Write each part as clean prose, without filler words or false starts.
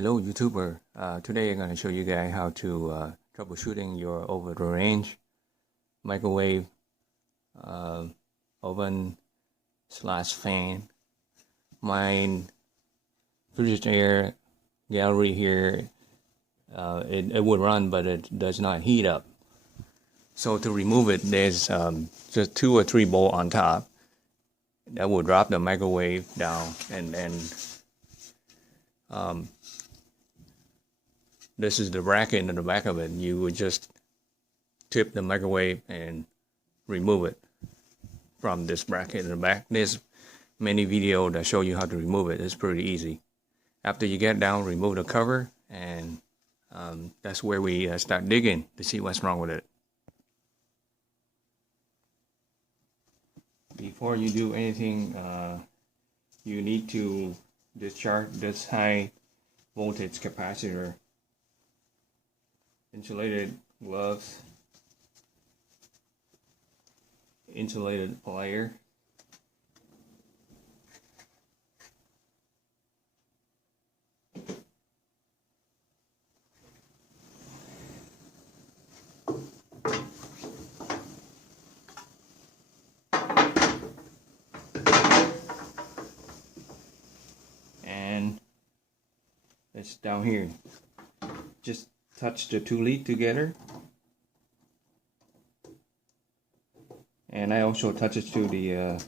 Hello YouTuber, today I'm going to show you guys how to troubleshooting your over the range microwave oven slash fan. My British Air gallery here, it would run but it does not heat up. So to remove it, there's just 2 or 3 bolts on top that will drop the microwave down, and then this is the bracket in the back of it. You would just tip the microwave and remove it from this bracket in the back. There's many videos that show you how to remove it. It's pretty easy. After you get down, remove the cover, and that's where we start digging to see what's wrong with it. Before you do anything, you need to discharge this high voltage capacitor. Insulated gloves, insulated plier, and it's down here. Just touch the 2 leads together, and I also touch it to the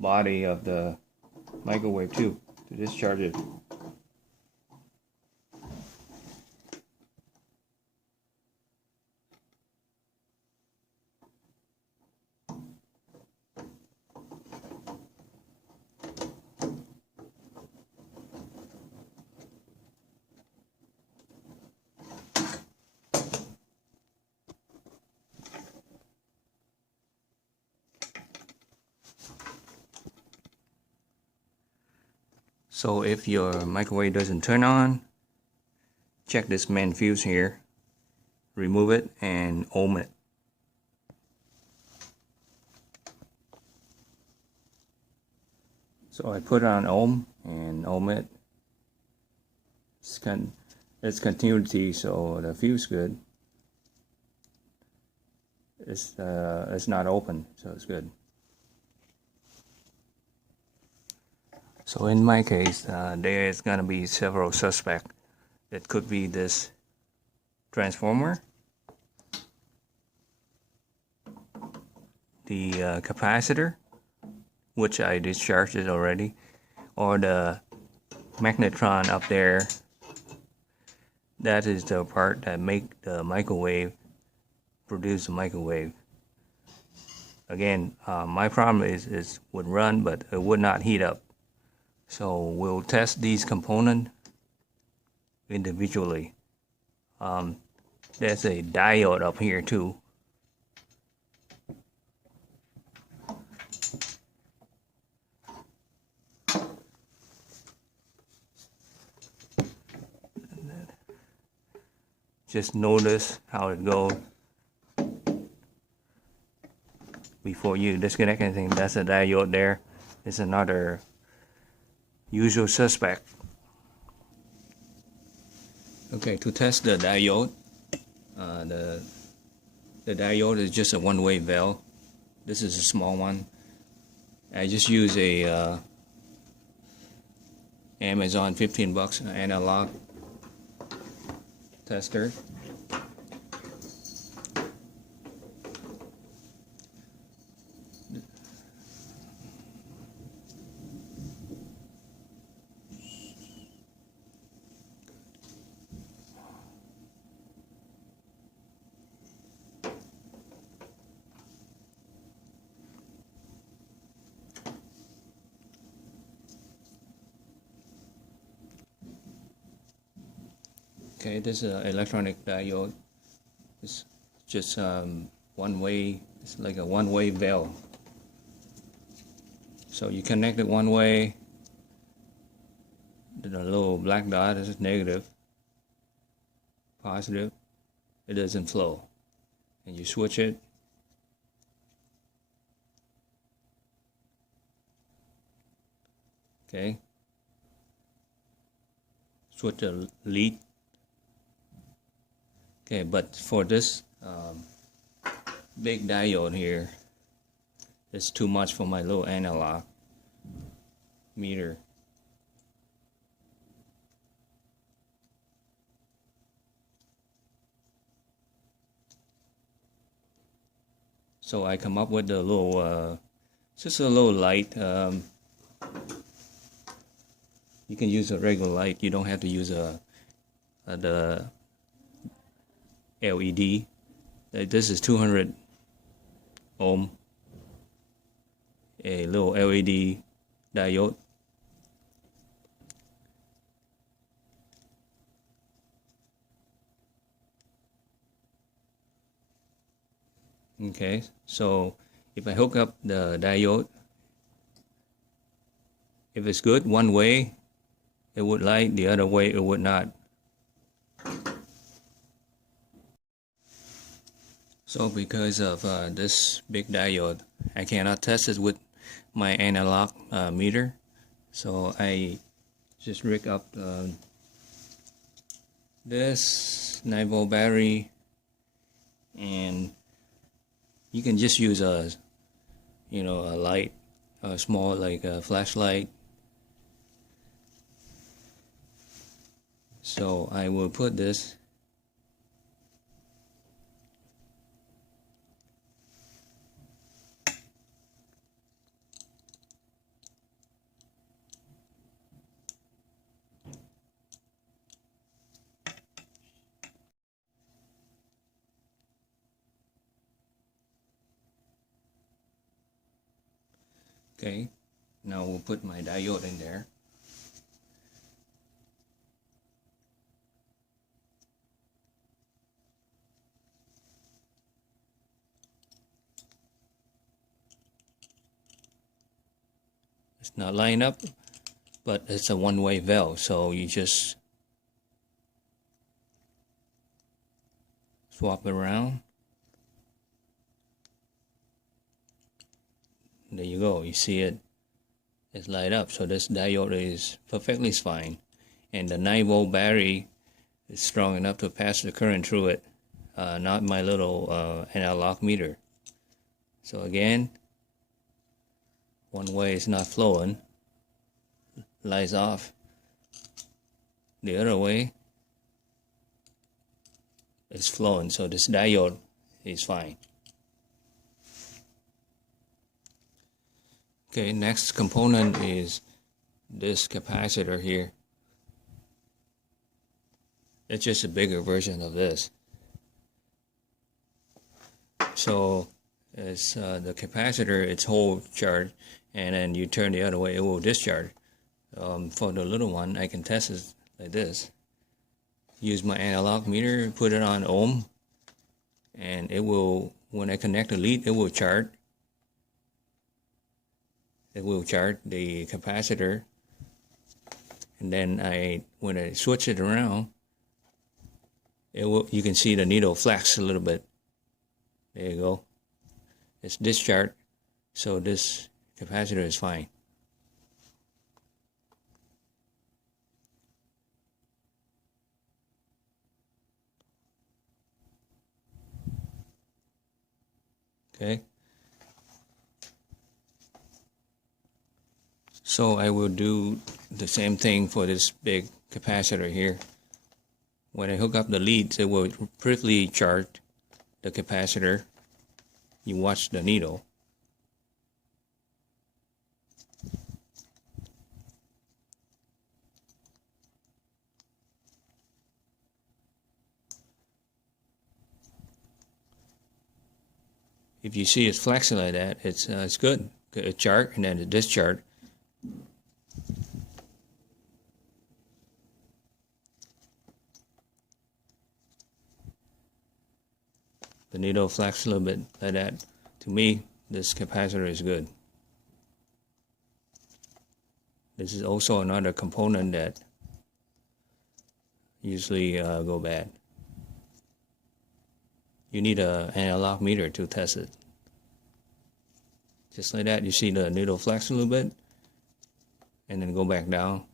body of the microwave too to discharge it. So if your microwave doesn't turn on, check this main fuse here, remove it and ohm it. So I put on ohm and ohm it. It's continuity, so the fuse good. It's not open, so it's good. So in my case, there is going to be several suspects. It could be this transformer, the capacitor, which I discharged it already, or the Magnetron up there. That is the part that make the microwave produce the microwave. Again, my problem is would run, but it would not heat up. So we'll test these components individually. There's a diode up here too. Just notice how it goes before you disconnect anything. That's a diode there. It's another usual suspect. Okay, to test the diode, the diode is just a one-way valve. This is a small one. I just use a Amazon 15 bucks analog tester. Okay, this is an electronic diode. It's just one way. It's like a one-way valve. So you connect it one way. The little black dot is negative. Positive. It doesn't flow. And you switch it. Okay. switch the lead. Okay, but for this big diode here, it's too much for my little analog meter. So I come up with a little, just a little light. You can use a regular light. You don't have to use the LED. This is 200 ohm, a little LED diode. Okay, so if I hook up the diode, if it's good one way, it would light, the other way it would not. So because of this big diode, I cannot test it with my analog meter. So I just rig up this 9-volt battery, and you can just use a a light, a small like a flashlight. So I will put this okay. Now we'll put my diode in there. It's not lined up, but it's a one-way valve, so you just swap it around. There you go. You see it. It's light up. So this diode is perfectly fine, and the 9-volt battery is strong enough to pass the current through it. Not my little analog meter. So again, one way is not flowing, lights off. The other way is flowing, so this diode is fine. Okay, next component is this capacitor here. It's just a bigger version of this. So it's the capacitor, it's whole charge, and then you turn the other way, it will discharge. For the little one, I can test it like this. Use my analog meter, put it on ohm, and it will, when I connect the lead, it will charge. It will charge the capacitor, and then when I switch it around, you can see the needle flex a little bit. There you go. It's discharged, so this capacitor is fine. Okay. So I will do the same thing for this big capacitor here. When I hook up the leads, it will briefly charge the capacitor. You watch the needle. If you see it's flexing like that, it's good. It charge and then it discharge. The needle flex a little bit like that. To me, this capacitor is good. This is also another component that usually go bad. You need an analog meter to test it. Just like that, you see the needle flex a little bit, and then go back down.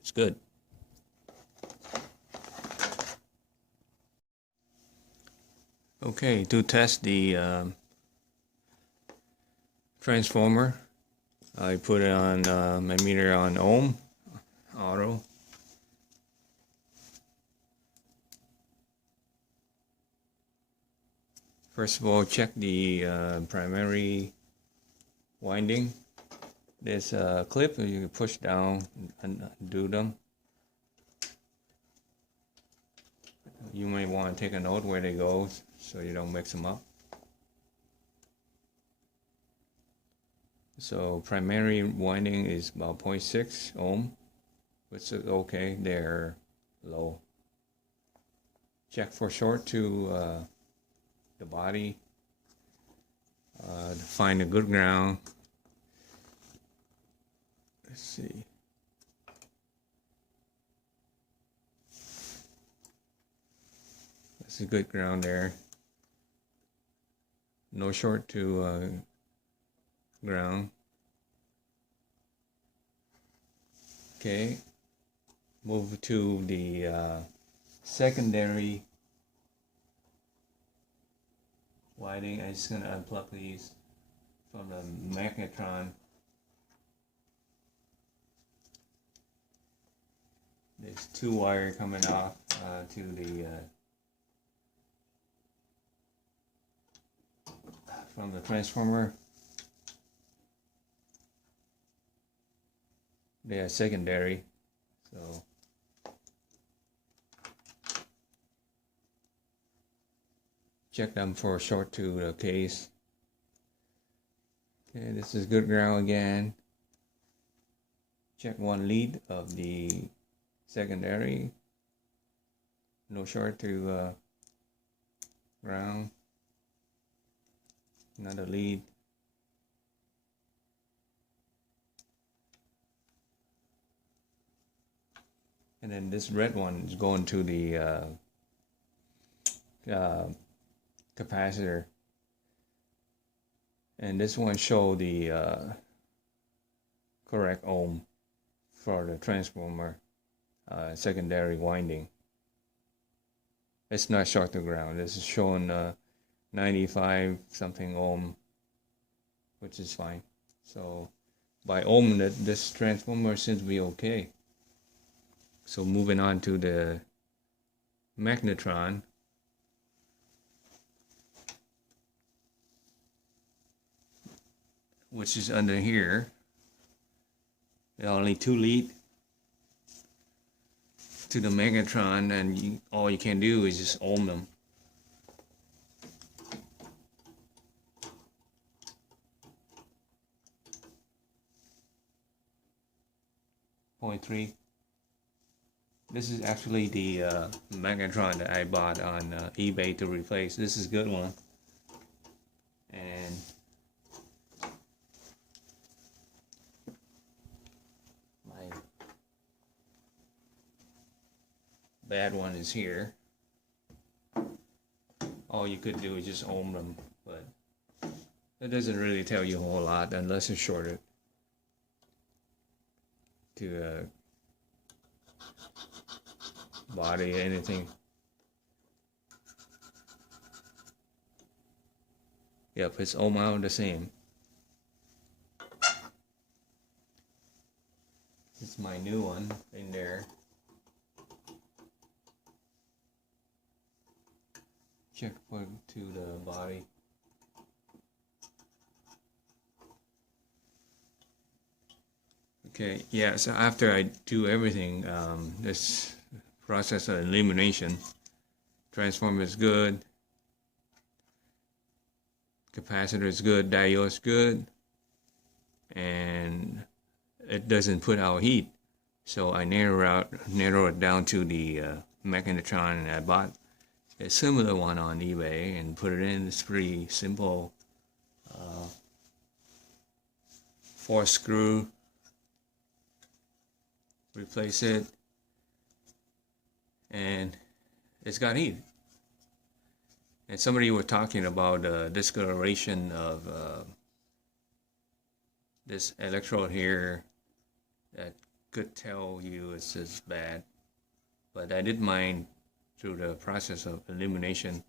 It's good. Okay, to test the transformer, I put it on my meter on ohm auto. First of all, check the primary winding. There's a clip that you can push down and undo them. You may want to take a note where they go so you don't mix them up. So primary winding is about 0.6 ohm, which is okay, they're low. Check for short to the body, find a good ground. Let's see. That's a good ground there. No short to ground. Okay, move to the secondary winding. I'm just gonna unplug these from the Magnetron. There's two wires coming off to the from the transformer. They are secondary, so check them for short to the case. Okay, this is good ground again. Check one lead of the secondary. No short to ground. Another lead. And then this red one is going to the capacitor. And this one show the correct ohm for the transformer secondary winding. It's not short to ground. This is showing 95 something ohm, which is fine. So by ohm, this transformer seems to be okay. So moving on to the Magnetron. Which is under here. There are only 2 lead to the Magnetron, and all you can do is just ohm them. .3. This is actually the Magnetron that I bought on eBay to replace. This is a good one. And my bad one is here. All you could do is just ohm them, but it doesn't really tell you a whole lot unless it's shorted to body, anything. Yep, it's almost the same. This is my new one in there. Check for to the body. Okay, yeah, so after I do everything, this process of elimination, transformer is good, capacitor is good, diode is good, and it doesn't put out heat. So I narrow it down to the Magnetron, and I bought a similar one on eBay and put it in. It's pretty simple. 4 screw, replace it, and it's got heat. And somebody was talking about discoloration of this electrode here that could tell you it's just bad. But I did mine through the process of elimination.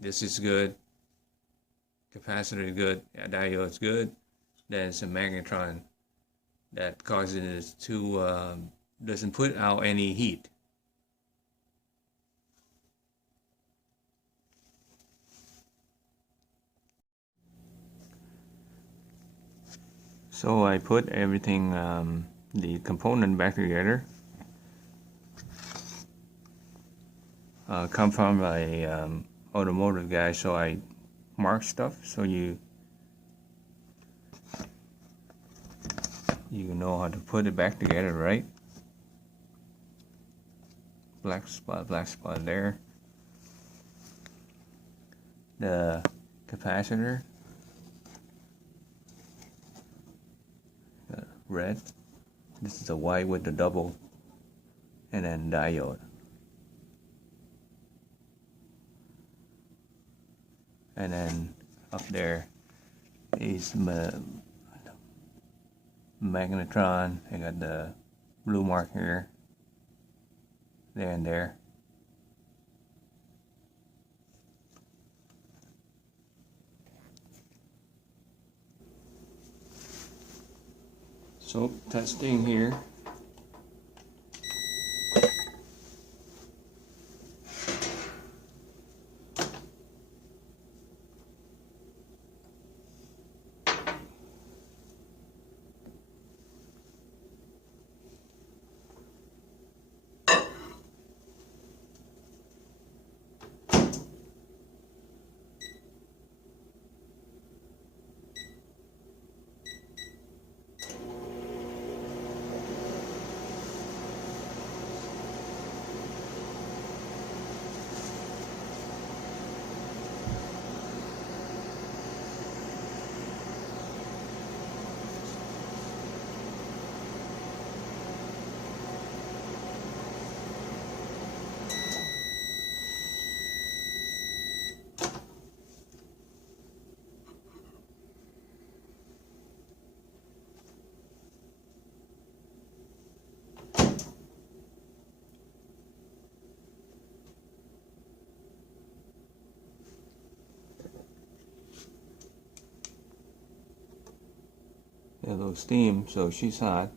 this is good, capacitor is good, diode is good, then it's a magnetron that causes it to doesn't put out any heat. So I put everything, the component back together. Come from a automotive guy, so I mark stuff so you know how to put it back together, right? Black spot there. The capacitor, red. This is the white with the double, and then diode. And then up there is magnetron. I got the blue mark here, there and there. So testing here. A little steam, so she's hot.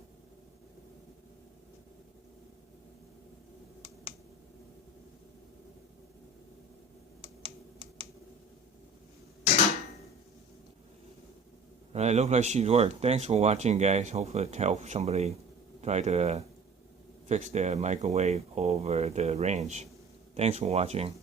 Alright, looks like she's worked. Thanks for watching, guys. Hopefully it helped somebody try to fix their microwave over the range. Thanks for watching.